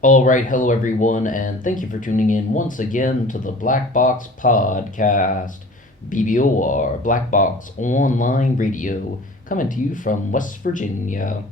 All right, hello everyone, and thank you for tuning in once again to the Black Box Podcast, BBOR, Black Box Online Radio, coming to you from West Virginia.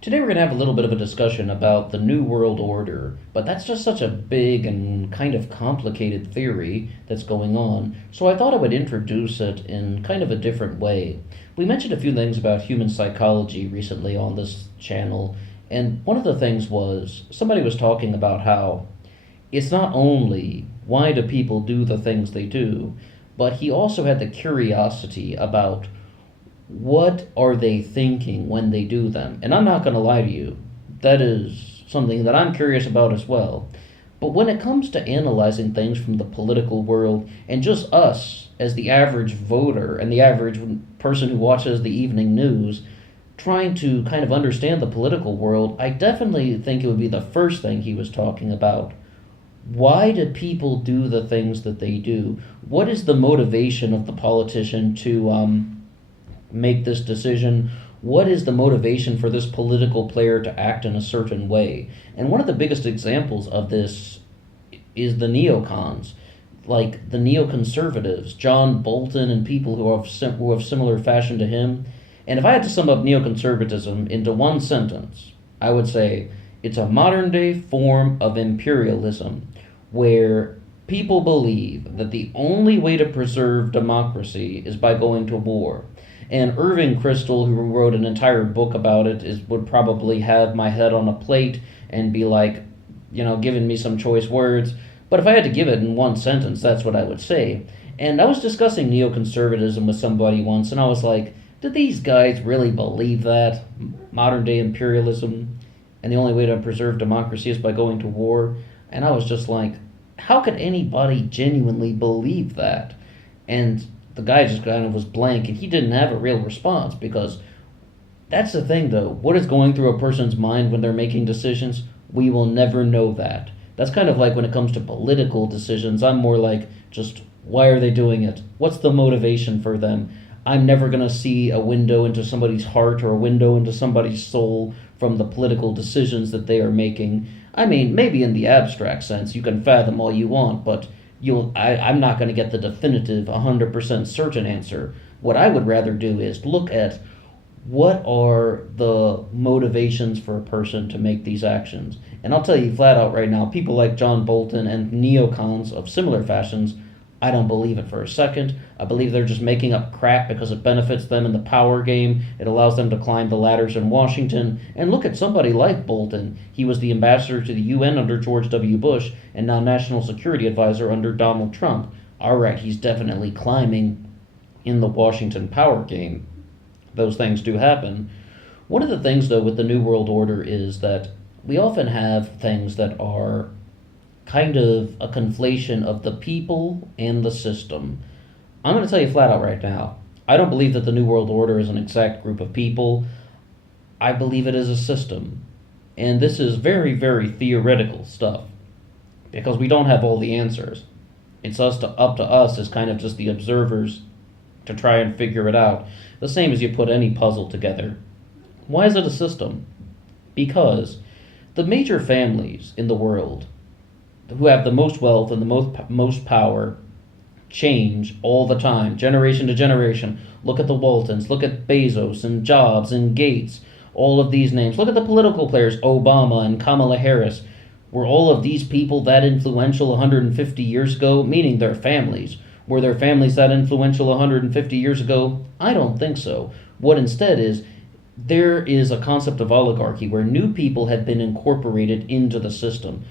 Today we're going to have a little bit of a discussion about the New World Order, but that's just such a big and kind of complicated theory that's going on, so I thought I would introduce it in kind of a different way. We mentioned a few things about human psychology recently on this channel, and one of the things was somebody was talking about how it's not only why do people do the things they do, but he also had the curiosity about what are they thinking when they do them? And I'm not going to lie to you, that is something that I'm curious about as well. But when it comes to analyzing things from the political world and just us as the average voter and the average person who watches the evening news, trying to kind of understand the political world, I definitely think it would be the first thing he was talking about. Why do people do the things that they do? What is the motivation of the politician to make this decision? What is the motivation for this political player to act in a certain way? And one of the biggest examples of this is the neocons, like the neoconservatives, John Bolton and people who have similar fashion to him. And if I had to sum up neoconservatism into one sentence, I would say it's a modern day form of imperialism where people believe that the only way to preserve democracy is by going to war. And Irving Kristol, who wrote an entire book about it, would probably have my head on a plate and be like, giving me some choice words. But if I had to give it in one sentence, that's what I would say. And I was discussing neoconservatism with somebody once, and I was like, do these guys really believe that? Modern day imperialism, and the only way to preserve democracy is by going to war? And I was just like, how could anybody genuinely believe that? And the guy just kind of was blank, and he didn't have a real response because that's the thing, though. What is going through a person's mind when they're making decisions? We will never know that. That's kind of like when it comes to political decisions. I'm more like, just why are they doing it? What's the motivation for them? I'm never going to see a window into somebody's heart or a window into somebody's soul from the political decisions that they are making. I mean, maybe in the abstract sense, you can fathom all you want, but I'm not going to get the definitive 100% certain answer. What I would rather do is look at what are the motivations for a person to make these actions. And I'll tell you flat out right now, people like John Bolton and neocons of similar fashions, I don't believe it for a second. I believe they're just making up crap because it benefits them in the power game. It allows them to climb the ladders in Washington. And look at somebody like Bolton. He was the ambassador to the UN under George W. Bush and now National Security Advisor under Donald Trump. All right, he's definitely climbing in the Washington power game. Those things do happen. One of the things, though, with the New World Order is that we often have things that are kind of a conflation of the people and the system. I'm going to tell you flat out right now, I don't believe that the New World Order is an exact group of people. I believe it is a system. And this is very, very theoretical stuff because we don't have all the answers. It's up to us as kind of just the observers to try and figure it out. The same as you put any puzzle together. Why is it a system? Because the major families in the world who have the most wealth and the most power change all the time, generation to generation. Look at the Waltons, look at Bezos and Jobs and Gates, all of these names. Look at the political players, Obama and Kamala Harris. Were all of these people that influential 150 years ago, meaning their families? Were their families that influential 150 years ago? I don't think so. What instead is, there is a concept of oligarchy where new people have been incorporated into the system.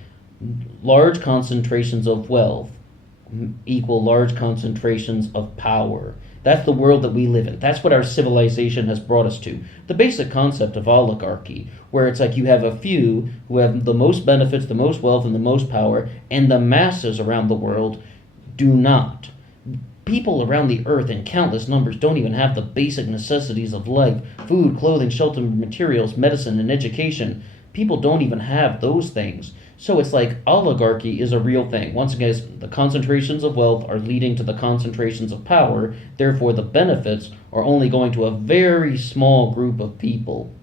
Large concentrations of wealth equal large concentrations of power. That's the world that we live in. That's what our civilization has brought us to. The basic concept of oligarchy, where it's like you have a few who have the most benefits, the most wealth, and the most power, and the masses around the world do not. People around the earth in countless numbers don't even have the basic necessities of life: food, clothing, shelter, materials, medicine, and education. People don't even have those things. So it's like oligarchy is a real thing. Once again, the concentrations of wealth are leading to the concentrations of power. Therefore, the benefits are only going to a very small group of people.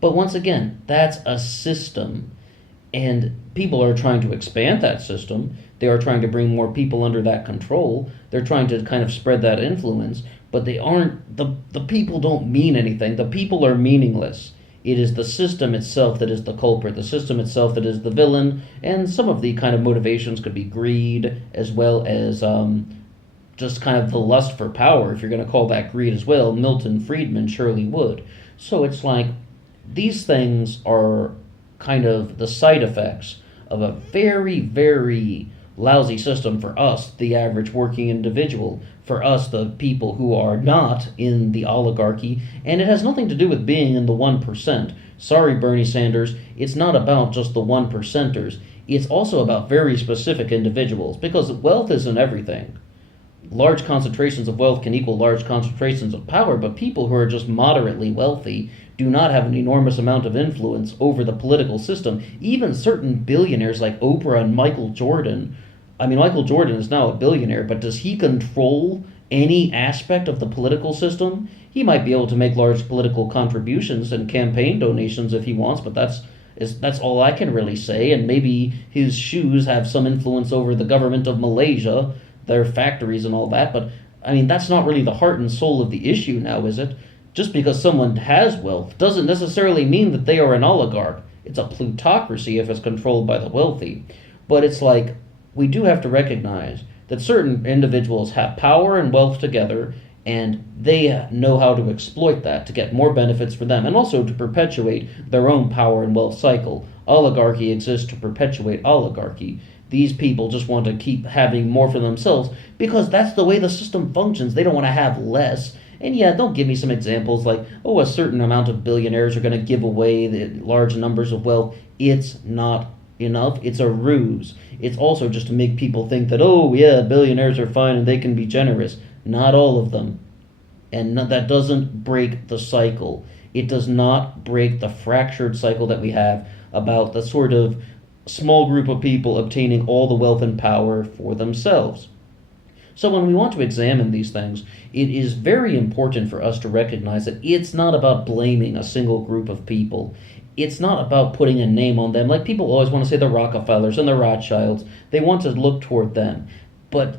But once again, that's a system. And people are trying to expand that system. They are trying to bring more people under that control. They're trying to kind of spread that influence, but they aren't, the people don't mean anything. The people are meaningless. It is the system itself that is the culprit, the system itself that is the villain, and some of the kind of motivations could be greed as well as just kind of the lust for power, if you're going to call that greed as well. Milton Friedman surely would. So it's like these things are kind of the side effects of a very, very lousy system for us, the average working individual, for us, the people who are not in the oligarchy, and it has nothing to do with being in the 1%. Sorry, Bernie Sanders, it's not about just the 1%ers. It's also about very specific individuals, because wealth isn't everything. Large concentrations of wealth can equal large concentrations of power, but people who are just moderately wealthy do not have an enormous amount of influence over the political system. Even certain billionaires like Oprah and Michael Jordan. I mean, Michael Jordan is now a billionaire, but does he control any aspect of the political system? He might be able to make large political contributions and campaign donations if he wants, but that's all I can really say. And maybe his shoes have some influence over the government of Malaysia, their factories and all that, but I mean, that's not really the heart and soul of the issue now, is it? Just because someone has wealth doesn't necessarily mean that they are an oligarch. It's a plutocracy if it's controlled by the wealthy. But it's like, we do have to recognize that certain individuals have power and wealth together, and they know how to exploit that to get more benefits for them, and also to perpetuate their own power and wealth cycle. Oligarchy exists to perpetuate oligarchy. These people just want to keep having more for themselves because that's the way the system functions. They don't want to have less. And yeah, don't give me some examples like, oh, a certain amount of billionaires are going to give away the large numbers of wealth. It's not enough. It's a ruse. It's also just to make people think that, oh, yeah, billionaires are fine and they can be generous. Not all of them. And that doesn't break the cycle. It does not break the fractured cycle that we have about the sort of small group of people obtaining all the wealth and power for themselves. So when we want to examine these things, it is very important for us to recognize that it's not about blaming a single group of people. It's not about putting a name on them. Like people always want to say the Rockefellers and the Rothschilds. They want to look toward them. But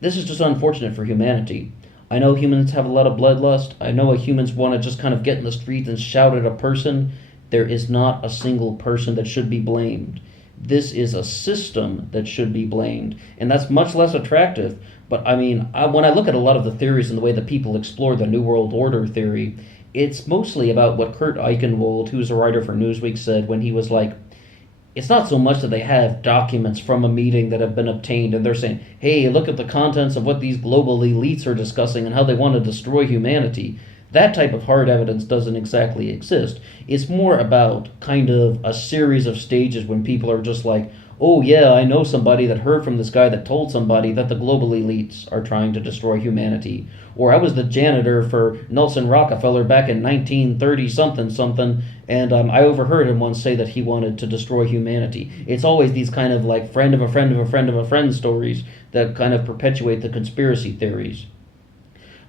this is just unfortunate for humanity. I know humans have a lot of bloodlust. I know humans want to just kind of get in the street and shout at a person. There is not a single person that should be blamed. This is a system that should be blamed, and that's much less attractive. But I mean, when I look at a lot of the theories and the way that people explore the New World Order theory, it's mostly about what Kurt Eichenwald, who's a writer for Newsweek, said when he was like, it's not so much that they have documents from a meeting that have been obtained and they're saying, hey, look at the contents of what these global elites are discussing and how they want to destroy humanity. That type of hard evidence doesn't exactly exist. It's more about kind of a series of stages when people are just like, oh yeah, I know somebody that heard from this guy that told somebody that the global elites are trying to destroy humanity. Or I was the janitor for Nelson Rockefeller back in 1930 something something, and I overheard him once say that he wanted to destroy humanity. It's always these kind of like friend of a friend of a friend of a friend stories that kind of perpetuate the conspiracy theories.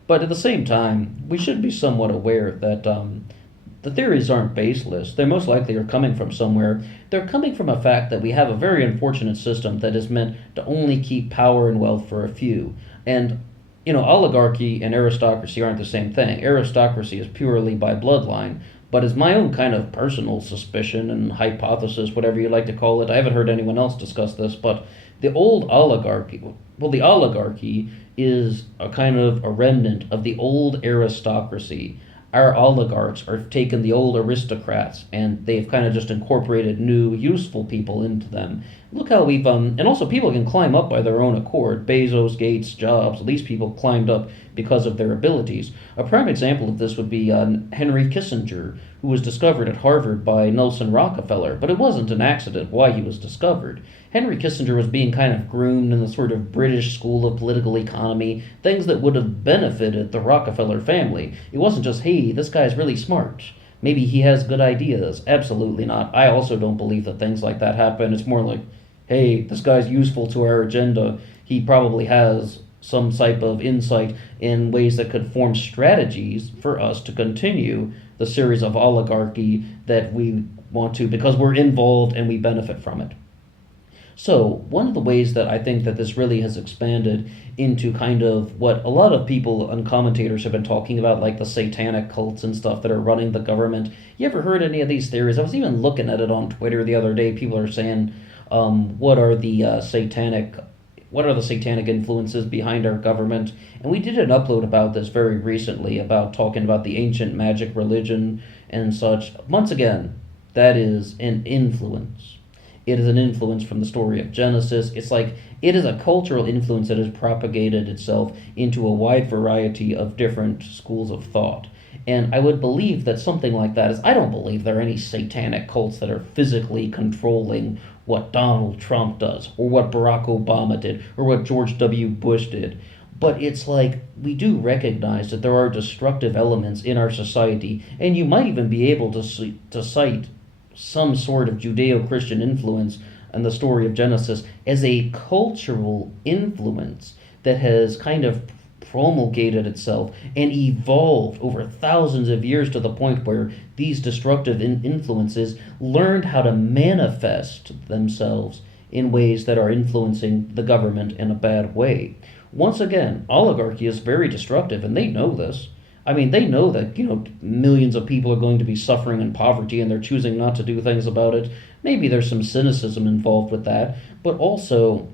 But at the same time, we should be somewhat aware that the theories aren't baseless. They most likely are coming from somewhere. They're coming from a fact that we have a very unfortunate system that is meant to only keep power and wealth for a few. And, you know, oligarchy and aristocracy aren't the same thing. Aristocracy is purely by bloodline. But as my own kind of personal suspicion and hypothesis, whatever you like to call it, I haven't heard anyone else discuss this, but the old oligarchy, well, the oligarchy is a kind of a remnant of the old aristocracy. Our oligarchs have taken the old aristocrats and they've kind of just incorporated new useful people into them. Look how we've and also people can climb up by their own accord. Bezos, Gates, Jobs, these people climbed up because of their abilities. A prime example of this would be Henry Kissinger, who was discovered at Harvard by Nelson Rockefeller, but it wasn't an accident why he was discovered. Henry Kissinger was being kind of groomed in the sort of British school of political economy, things that would have benefited the Rockefeller family. It wasn't just, hey, this guy's really smart. Maybe he has good ideas. Absolutely not. I also don't believe that things like that happen. It's more like, hey, this guy's useful to our agenda. He probably has some type of insight in ways that could form strategies for us to continue the series of oligarchy that we want to because we're involved and we benefit from it. So, one of the ways that I think that this really has expanded into kind of what a lot of people and commentators have been talking about, like the satanic cults and stuff that are running the government. You ever heard any of these theories? I was even looking at it on Twitter the other day. People are saying, what are the satanic influences behind our government? And we did an upload about this very recently, about talking about the ancient magic religion and such. Once again, that is an influence. It is an influence from the story of Genesis. It's like it is a cultural influence that has propagated itself into a wide variety of different schools of thought. And I would believe that something like that is, I don't believe there are any satanic cults that are physically controlling what Donald Trump does, or what Barack Obama did, or what George W. Bush did. But it's like we do recognize that there are destructive elements in our society, and you might even be able to cite some sort of Judeo-Christian influence in the story of Genesis as a cultural influence that has kind of promulgated itself and evolved over thousands of years to the point where these destructive influences learned how to manifest themselves in ways that are influencing the government in a bad way. Once again, oligarchy is very destructive, and they know this. I mean, they know that, millions of people are going to be suffering in poverty and they're choosing not to do things about it. Maybe there's some cynicism involved with that, but also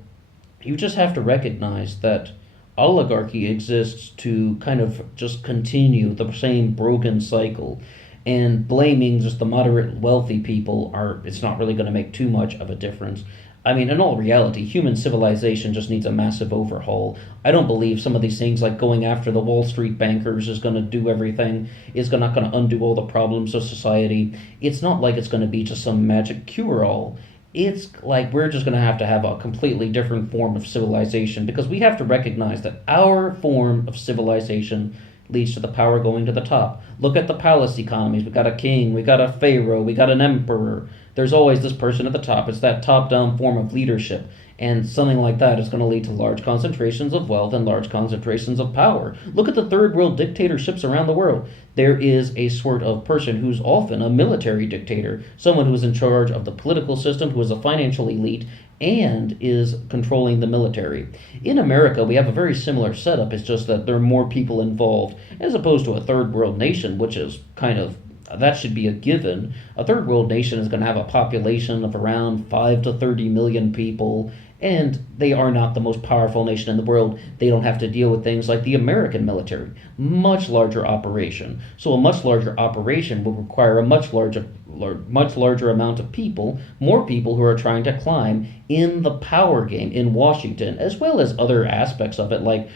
you just have to recognize that oligarchy exists to kind of just continue the same broken cycle. And blaming just the moderate wealthy people it's not really going to make too much of a difference. I mean, in all reality, human civilization just needs a massive overhaul. I don't believe some of these things like going after the Wall Street bankers is going to do everything, not going to undo all the problems of society. It's not like it's going to be just some magic cure-all. It's like we're just going to have a completely different form of civilization, because we have to recognize that our form of civilization leads to the power going to the top. Look at the palace economies. We got a king, we got a pharaoh, we got an emperor. There's always this person at the top. It's that top-down form of leadership. And something like that is going to lead to large concentrations of wealth and large concentrations of power. Look at the third world dictatorships around the world. There is a sort of person who's often a military dictator, someone who is in charge of the political system, who is a financial elite, and is controlling the military. In America, we have a very similar setup. It's just that there are more people involved, as opposed to a third world nation, which is kind of that should be a given. A third world nation is going to have a population of around 5 to 30 million people, and they are not the most powerful nation in the world. They don't have to deal with things like the American military. Much larger operation. So a much larger operation will require a much larger amount of people, more people who are trying to climb in the power game in Washington, as well as other aspects of it, like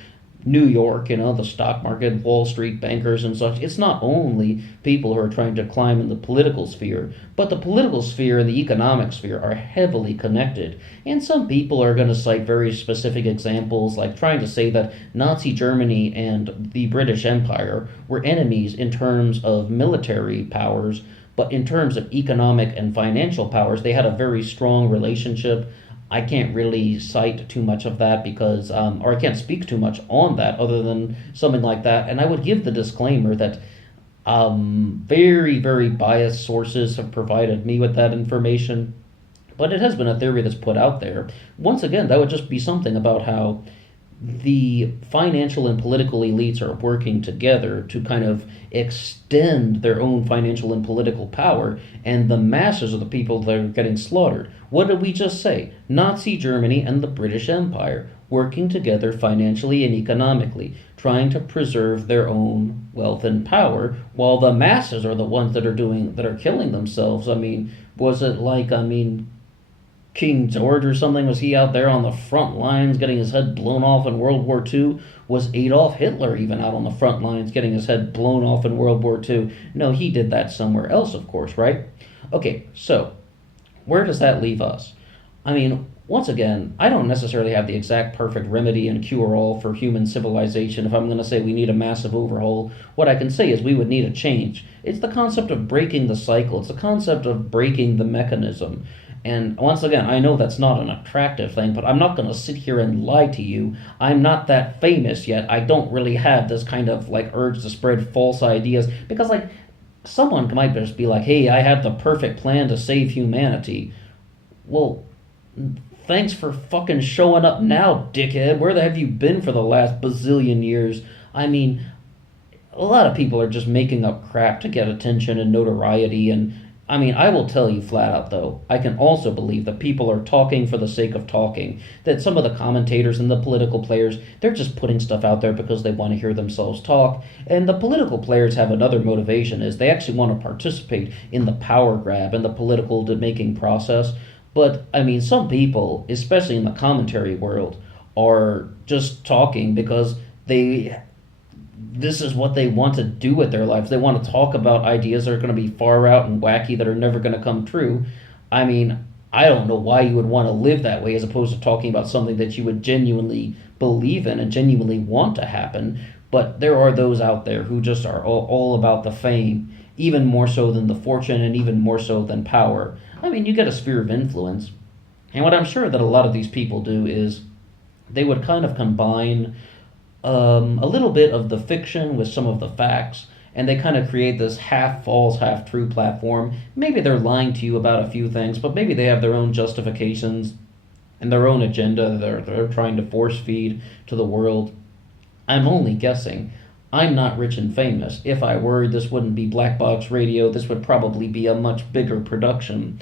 New York, the stock market, Wall Street bankers and such. It's not only people who are trying to climb in the political sphere, but the political sphere and the economic sphere are heavily connected. And some people are going to cite very specific examples, like trying to say that Nazi Germany and the British Empire were enemies in terms of military powers, but in terms of economic and financial powers, they had a very strong relationship. I can't really cite too much of that because, or I can't speak too much on that other than something like that. And I would give the disclaimer that very, very biased sources have provided me with that information, but it has been a theory that's put out there. Once again, that would just be something about how the financial and political elites are working together to kind of extend their own financial and political power, and the masses are the people that are getting slaughtered. What did we just say? Nazi Germany and the British Empire working together financially and economically, trying to preserve their own wealth and power, while the masses are the ones that are killing themselves. I mean, was it like, King George or something? Was he out there on the front lines getting his head blown off in World War II? Was Adolf Hitler even out on the front lines getting his head blown off in World War II? No, he did that somewhere else, of course, right? Okay, so where does that leave us? Once again, I don't necessarily have the exact perfect remedy and cure-all for human civilization. If I'm going to say we need a massive overhaul, what I can say is we would need a change. It's the concept of breaking the cycle. It's the concept of breaking the mechanism. And once again, I know that's not an attractive thing, but I'm not going to sit here and lie to you. I'm not that famous yet. I don't really have this kind of urge to spread false ideas, because someone might just be like, hey, I have the perfect plan to save humanity. Well, thanks for fucking showing up now, dickhead. Where the have you been for the last bazillion years? I mean, a lot of people are just making up crap to get attention and notoriety. And I mean, I will tell you flat out though, I can also believe that people are talking for the sake of talking. That some of the commentators and the political players, they're just putting stuff out there because they want to hear themselves talk. And the political players have another motivation, is they actually want to participate in the power grab and the political making process. But I mean, some people, especially in the commentary world, are just talking because they this is what they want to do with their lives. They want to talk about ideas that are going to be far out and wacky that are never going to come true. I mean, I don't know why you would want to live that way as opposed to talking about something that you would genuinely believe in and genuinely want to happen. But there are those out there who just are all about the fame, even more so than the fortune and even more so than power. I mean, you get a sphere of influence. And what I'm sure that a lot of these people do is they would kind of combine a little bit of the fiction with some of the facts, and they kind of create this half false, half true platform. Maybe they're lying to you about a few things, but maybe they have their own justifications and their own agenda that they're trying to force feed to the world. I'm only guessing. I'm not rich and famous. If I were, this wouldn't be Black Box Radio. This would probably be a much bigger production.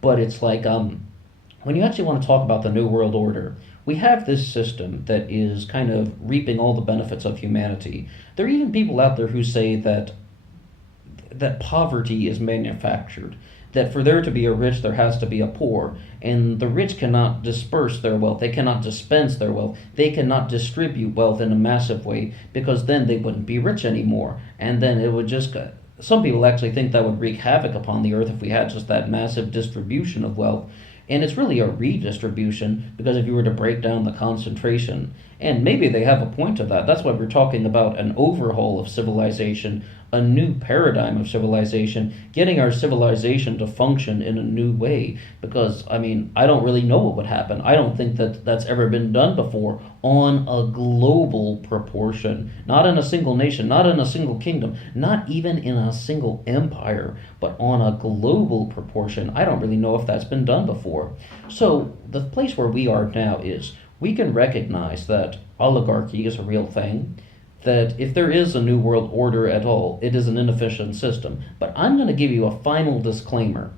But it's like, when you actually want to talk about the New World Order, we have this system that is kind of reaping all the benefits of humanity. There are even people out there who say that poverty is manufactured, that for there to be a rich, there has to be a poor, and the rich cannot disperse their wealth, they cannot dispense their wealth, they cannot distribute wealth in a massive way, because then they wouldn't be rich anymore, and then it would just... Some people actually think that would wreak havoc upon the earth if we had just that massive distribution of wealth. And it's really a redistribution, because if you were to break down the concentration, and maybe they have a point to that, that's why we're talking about an overhaul of civilization, a new paradigm of civilization, getting our civilization to function in a new way. Because, I mean, I don't really know what would happen. I don't think that that's ever been done before on a global proportion. Not in a single nation, not in a single kingdom, not even in a single empire, but on a global proportion. I don't really know if that's been done before. So, the place where we are now is we can recognize that oligarchy is a real thing, that if there is a new world order at all, it is an inefficient system. But I'm going to give you a final disclaimer.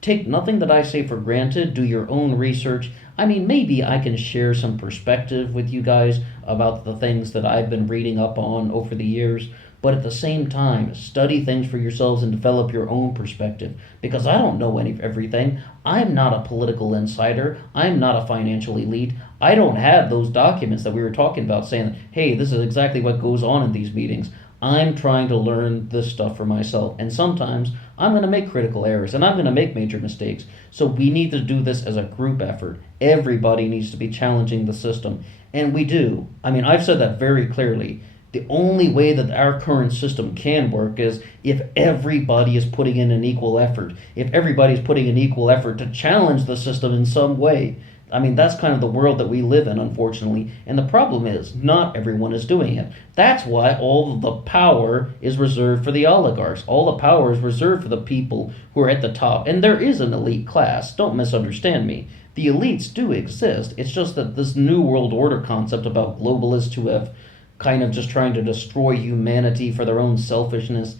Take nothing that I say for granted. Do your own research. I mean, maybe I can share some perspective with you guys about the things that I've been reading up on over the years. But at the same time, study things for yourselves and develop your own perspective. Because I don't know everything. I'm not a political insider. I'm not a financial elite. I don't have those documents that we were talking about saying, hey, this is exactly what goes on in these meetings. I'm trying to learn this stuff for myself. And sometimes I'm going to make critical errors and I'm going to make major mistakes. So we need to do this as a group effort. Everybody needs to be challenging the system. And we do. I mean, I've said that very clearly. The only way that our current system can work is if everybody is putting in an equal effort. If everybody is putting an equal effort to challenge the system in some way. I mean, that's kind of the world that we live in, unfortunately. And the problem is, not everyone is doing it. That's why all of the power is reserved for the oligarchs. All the power is reserved for the people who are at the top. And there is an elite class. Don't misunderstand me. The elites do exist. It's just that this new world order concept about globalists who have kind of just trying to destroy humanity for their own selfishness,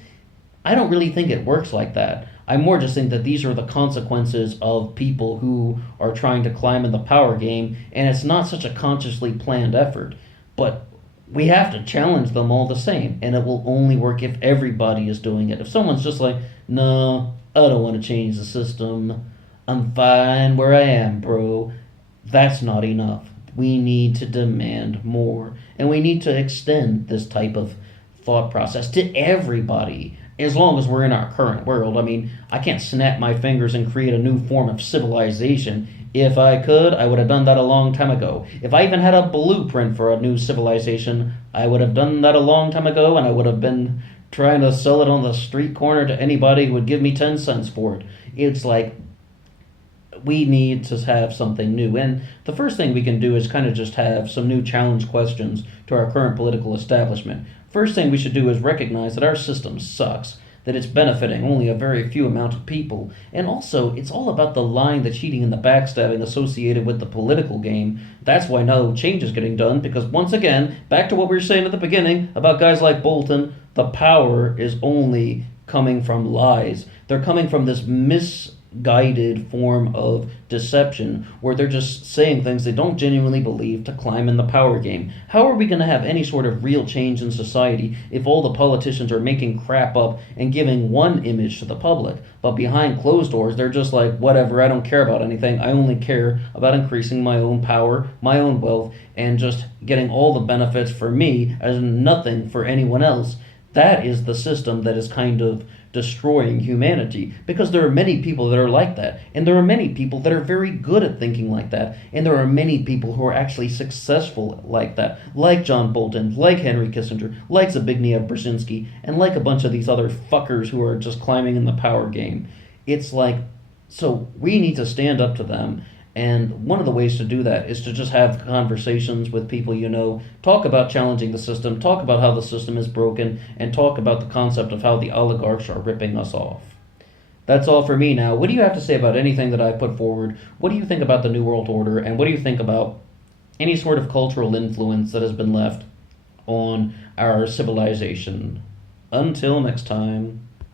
I don't really think it works like that. I more just think that these are the consequences of people who are trying to climb in the power game, and it's not such a consciously planned effort. But we have to challenge them all the same, and it will only work if everybody is doing it. If someone's just like, no, I don't want to change the system, I'm fine where I am, bro, that's not enough. We need to demand more, and we need to extend this type of thought process to everybody, as long as we're in our current world. I mean, I can't snap my fingers and create a new form of civilization. If I could, I would have done that a long time ago. If I even had a blueprint for a new civilization, I would have done that a long time ago, and I would have been trying to sell it on the street corner to anybody who would give me 10 cents for it. It's like, we need to have something new. And the first thing we can do is kind of just have some new challenge questions to our current political establishment. First thing we should do is recognize that our system sucks, that it's benefiting only a very few amount of people. And also, it's all about the lying, the cheating, and the backstabbing associated with the political game. That's why no change is getting done, because once again, back to what we were saying at the beginning about guys like Bolton, the power is only coming from lies. They're coming from this misguided form of deception where they're just saying things they don't genuinely believe to climb in the power game. How are we going to have any sort of real change in society if all the politicians are making crap up and giving one image to the public, but behind closed doors they're just like, whatever, I don't care about anything, I only care about increasing my own power, my own wealth, and just getting all the benefits for me as nothing for anyone else. That is the system that is kind of destroying humanity, because there are many people that are like that, and there are many people that are very good at thinking like that, and there are many people who are actually successful like that, like John Bolton, like Henry Kissinger, like Zbigniew Brzezinski, and like a bunch of these other fuckers who are just climbing in the power game. It's like, so we need to stand up to them. And one of the ways to do that is to just have conversations with people you know, talk about challenging the system, talk about how the system is broken, and talk about the concept of how the oligarchs are ripping us off. That's all for me now. What do you have to say about anything that I put forward? What do you think about the New World Order? And what do you think about any sort of cultural influence that has been left on our civilization? Until next time.